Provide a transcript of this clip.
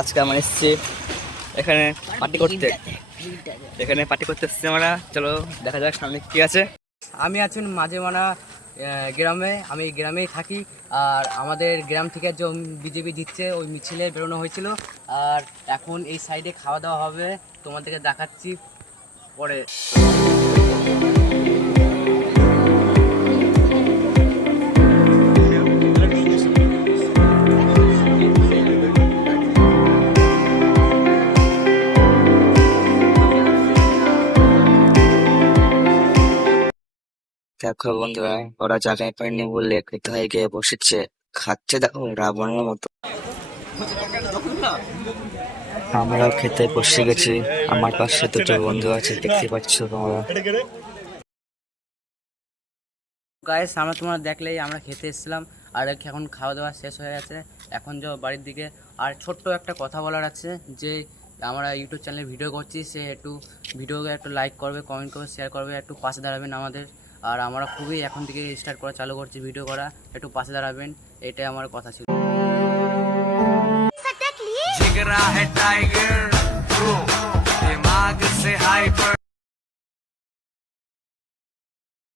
আজকে আমরা এসেছি এখানে পার্টি করতে। এসেছি আমরা। চলো দেখা যাক সামনে কি আছে। আমি আছি মাঝে মানা গ্রামে, আমি গ্রামেই থাকি। আর আমাদের গ্রাম থেকে যে বিজেপি জিতছে ওই মিছিলে বেরোনো হয়েছিল। আর এখন এই সাইডে খাওয়া দাওয়া হবে, তোমাদেরকে দেখাচ্ছি পরে। দেখো বন্ধুরা, ওরা জায়গায় পায়নি বললে খেতে হয়ে গিয়ে বসেছে, খাচ্ছে দেখো রাবণের মতো। আমরাও খেতে বসে গেছি। আমার পাশে দুটো বন্ধু আছে, দেখতে পাচ্ছ তোমরা। গাইস, আমরা তোমরা দেখলেই আমরা খেতে এসেছিলাম। আর এখন খাওয়া দাওয়া শেষ হয়ে গেছে, এখন যাও বাড়ির দিকে। আর ছোট্ট একটা কথা বলার আছে, যে আমরা ইউটিউব চ্যানেলে ভিডিও করছি, সে একটু ভিডিওকে একটু লাইক করবে, কমেন্ট করবে, শেয়ার করবে, একটু পাশে দাঁড়াবেন আমাদের। আর আমরা খুবই এখন থেকে স্টার্ট করা চালু করছি ভিডিও করা, একটু পাশে দাঁড়াবেন, এটাই আমার কথা ছিল।